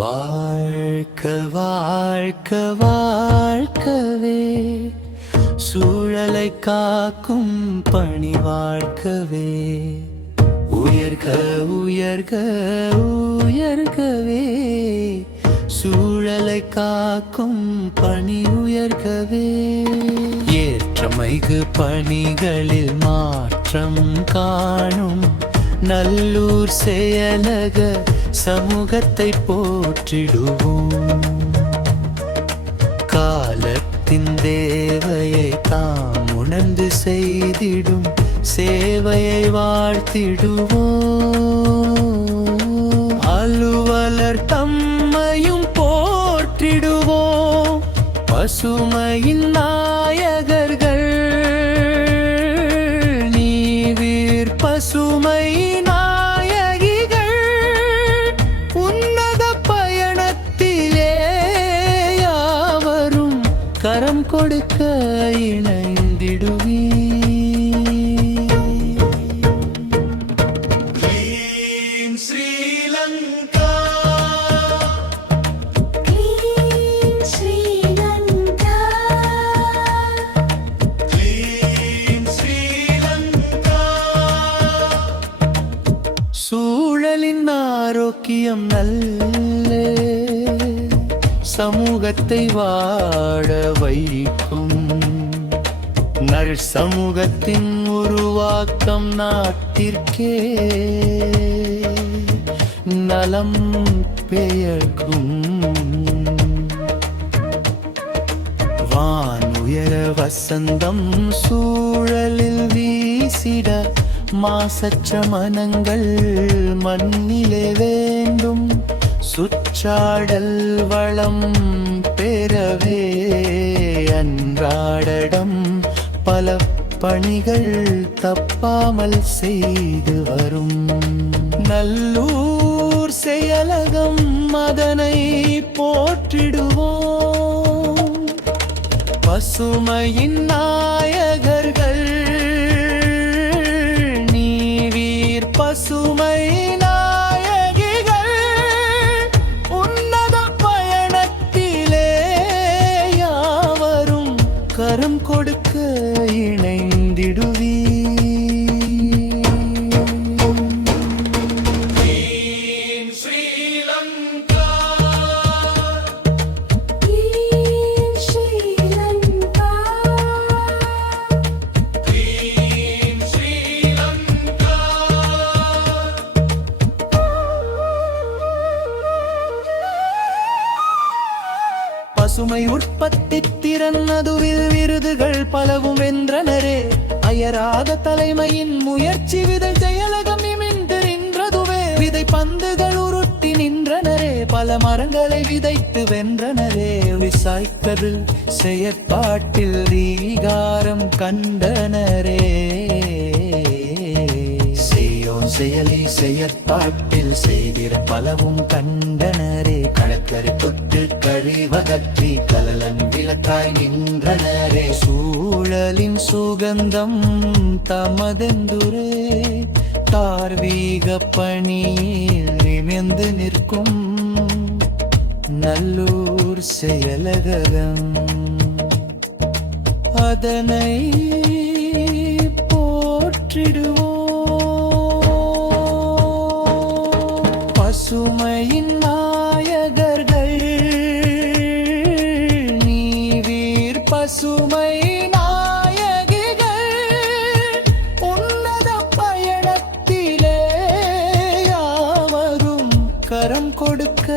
வாழ்க்க வாழ்க்க வாழ்க்கவே சூழலை காக்கும் பணி வாழ்க்கவே உயர்க உயர்க உயர்கவே சூழலை காக்கும் பணி உயர்கவே ஏற்றமைகு பணிகளில் மாற்றம் காணும் நல்லூர் செயலக சமூகத்தை போற்றிடுவோம். காலத்தின் தேவையை தாம் உணர்ந்து செய்திடும் சேவையை வாழ்த்திடுவோம். அலுவலர் தம்மையும் போற்றிடுவோம். பசுமையின் நாயகர்கள் நீவீர் பசுமை நாயகிகள் உன்னத பயணத்திலே யாவரும் கரம் கொடுக்க இணைந்திடுவீர். சூழலின் ஆரோக்கியம் நல்ல சமூகத்தை வாழ வைக்கும். நல் சமூகத்தின் உருவாக்கம் நாட்டிற்கே நலம் பெயர்க்கும். வான் உயர வசந்தம் சூழலில் வீசிட மாசற்ற மனங்கள் மண்ணிலே வேண்டும். சுற்றாடல் வளம் பெறவே அன்றாடம் பல பணிகள் தப்பாமல் செய்து வரும். நல்லூர் செயலகம் அதனை போற்றிடுவோம். பசுமையின் நாயகர்கள் பசுமை நாயகிகள் உன்னத பயணத்திலே யாவரும் கரம் கொடுக்க இணைந்திடுவீர். பசுமை உற்பத்தி திறன் அதுவில் விருதுகள் பலவும் வென்றனரே. அயராத தலைமையின் முயற்சி விதை செயலகம் நிமிர்ந்து நின்றதுவே. விதை பந்துகள் உருட்டி நின்றனரே. பல மரங்களை விதைத்து வென்றனரே. விசாய்க்கதில் செயற்பாட்டில் ரீகாரம் கண்டனரே. செயலி செயற்பாட்டில் செய்திட பலவும் கண்டனரே. கடற்கரை தொட்டு கழிவகற்றி கலலன் விளக்காய் நின்றனரே. சூழலின் சுகந்தம் தமதெந்துரே தார்வீக பணியில் நிமிர்ந்து நிற்கும் நல்லூர் செயலகம் அதனை போற்றிடுவோம். பசுமையின் நாயகர்கள் நீவீர் பசுமை நாயகிகள் உன்னத பயணத்திலே யாவரும் கரம் கொடுக்க